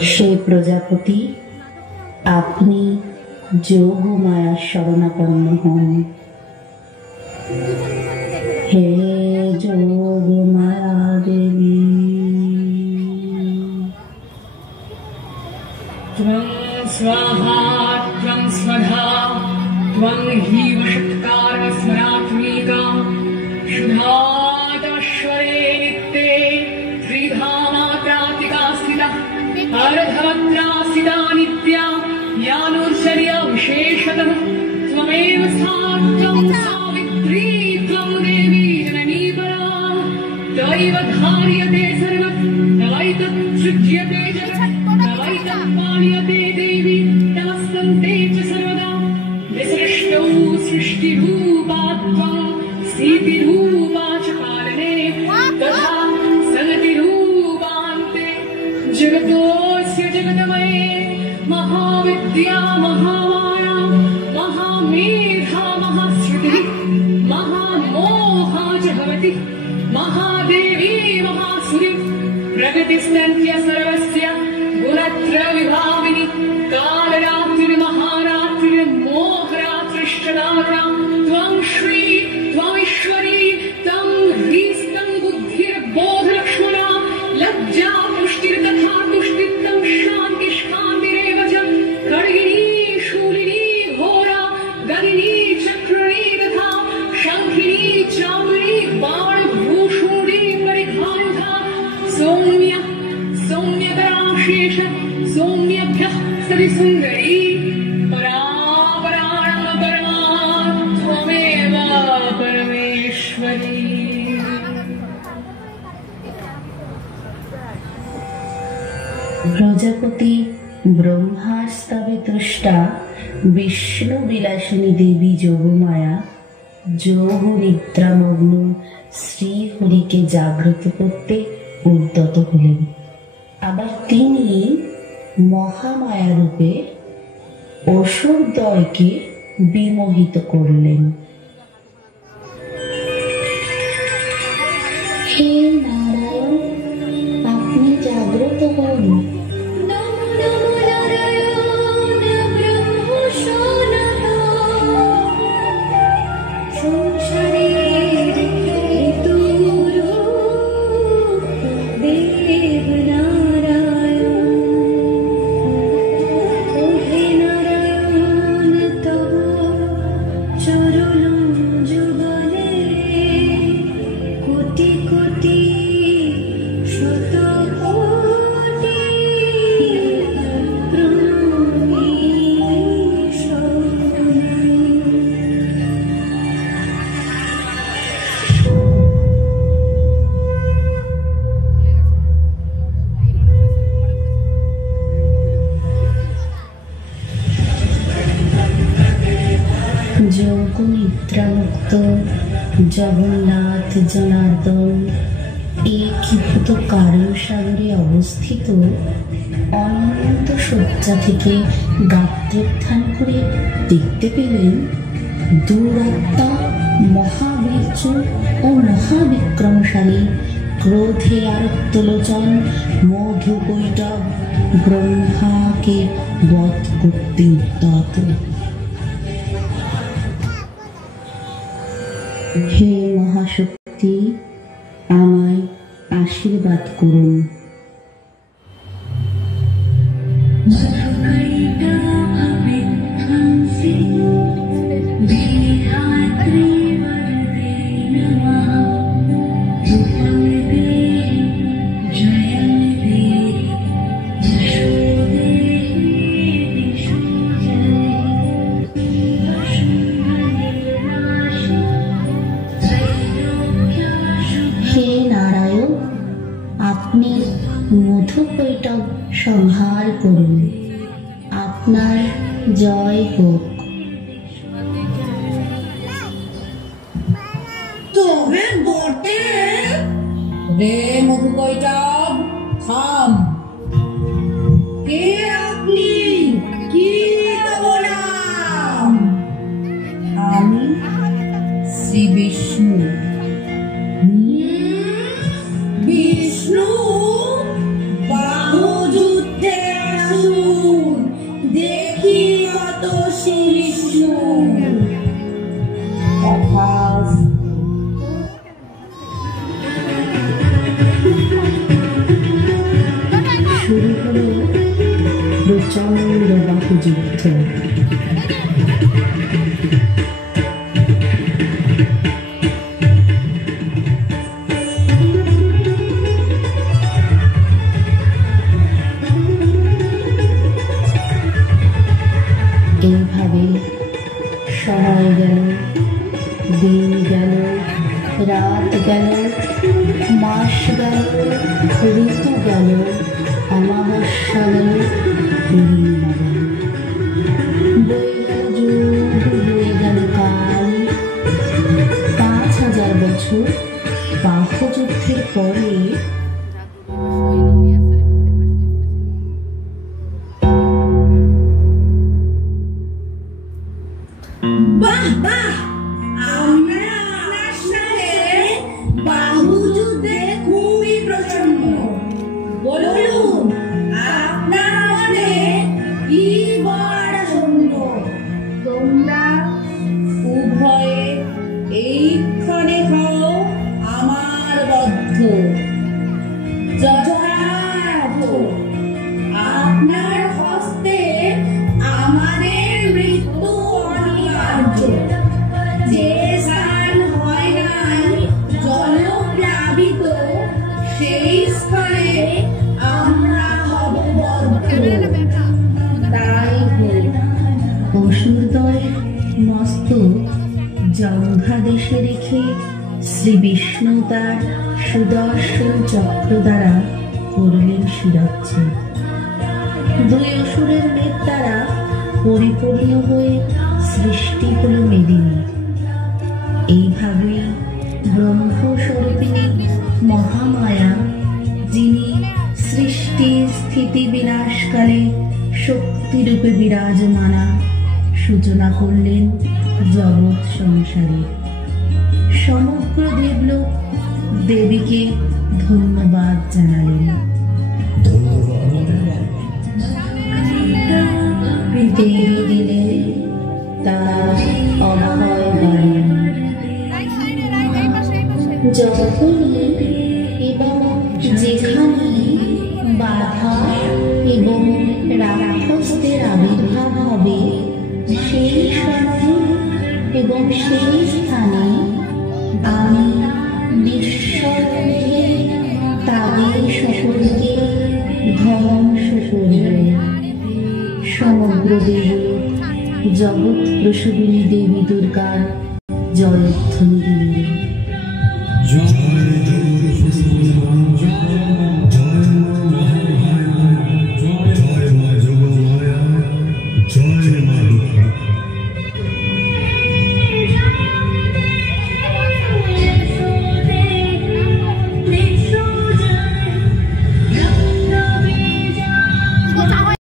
সে প্রজাপতি, আপনি যোগমায়ার শরণাপন্ন হন। হে যোগমায়া দেবী, त्वं स्वाहा त्वं स्वधा त्वं हीव षट्कार स्मरात्मिका शुद्धादश्वरे नित्ये त्रिधामात्रातिका स्थिता अर्धवत्रा स्थिता नित्या यानुर्चर्या विशेषतः त्वमेव सा त्वं सावित्री त्वं देवी जननी परा तवैव धार्यते सर्वं तवैतच्छृज्यते जगत् पाल्यते देवी तमस्तन्ते च सर्वदा विसृष्टौ सृष्टिरूपा त्वं स्थितिरूपा च पालने तथा सनतिरूपान्ते जगतोऽस्य जगतमये महाविद्या महामाया महामेधा महाश्रुतिः महामोहा च भवति महादेवी महासुरिः प्रगतिस्तन्त्य सर्वस्य गुणत्र विभाविनी कालरात्रिर्महारात्रिर्मोहरात्रिश्चदारा त्वं श्री त्वमीश्वरी तं ह्रीस्तं बुद्धिर्बोधलक्ष्मणा लज्जा पुष्टिर्तथा तुष्टित्तं शान्तिष्कान्तिरेव च खड्गिनी शूलिनी घोरा गदिनी चक्रिणी तथा शङ्खिनी चामुण्डी बाणभूषुण्डी परिघायुधा सौम्या सौम्यतराशेष सौम्यभ्यः सति सुन्दरी परापराणं परमा त्वमेव परमेश्वरी। প্রজাপতি ব্রহ্মার স্তবে তুষ্টা বিষ্ণু বিলাসিনী দেবী যোগমায়া যোগ নিদ্রামগ্ন শ্রীহরিকে জাগ্রত করতে উদ্যত হলেন। আবার তিনি মহামায়া রূপে অসুরদ্বয়কে বিমোহিত করলেন। হে নারায়ণ, আপনি জাগ্রত হন। যোগ নিদ্রামুক্ত জগন্নাথ জনার্দন একীভূত কারণ সাগরে অবস্থিত অনন্ত শয্যা থেকে গাত্রোত্থান করে দেখতে পেলেন দুরাত্মা মহাবীর্য ও মহাবিক্রমশালী ক্রোধে আরক্তলোচন মধুকৈটভ ব্রহ্মাকে বধ করতে উদ্যত। হে মহাশক্তি, আমায় আশীর্বাদ করুন। আপনি মধুকৈটভ সংহার করুন। আপনার জয় হোক। তবে বটে রে মধুকৈটভ, থাম। কে আপনি? কি তব নাম? আমি শ্রী বিষ্ণু। বিষ্ণু বাহুযুদ্ধে যুদ্ধ। এইভাবে সময় গেল, দিন গেল, রাত গেল, মাস গেল, ঋতু গেল, অমাবস্যা গেল, পূর্ণিমা গেল, বয়ে গেল যুগ, বয়ে গেল কাল। 5000 বছর বাহ্যযুদ্ধের পরে বাহ বাহ, আমরা আপনার সাথে বাহুযুদ্ধে খুবই প্রসন্ন। বলুন আপনার মনে কি বড় সৈন্য? তোমরা উভয়ে এইক্ষণে হও আমার বদ্ধ। যথার্থ আপনার হস্তে আমাদের মৃত্যু অনিবার্য। যে স্থান হয় নাই জলপ্লাবিত, সেই স্থানে আমরা হব বদ্ধ। তাই হোক। অসুরদয় মস্তক জঙ্ঘাদেশে রেখে শ্রী বিষ্ণু তার সুদর্শন চক্র দ্বারা করলেন শিরচ্ছেদ। 2 অসুরের মেদ দ্বারা পরিপূর্ণ হয়ে সৃষ্টি হল মেদিনী। এইভাবেই ব্রহ্মস্বরূপিণী মহামায়া, যিনি সৃষ্টি স্থিতি বিনাশকালে শক্তিরূপে বিরাজমানা, সূচনা করলেন জগৎ সংসারে। সমগ্র দেবলোক দেবীকে ধন্যবাদ জানালেন। দেবী দিলেন তার অভয় বাণী। যখনই এবং যেখানে বাধা এবং রাক্ষসদের আবির্ভাব হবে, সেই সময়ে এবং সেই স্থানে আমি নিঃশব্দে তাদের সকলকে ধ্বংস করব। সমগ্র দেবী জগৎ প্রসবিনী দেবী দুর্গার জয়ধ্বনি দিল।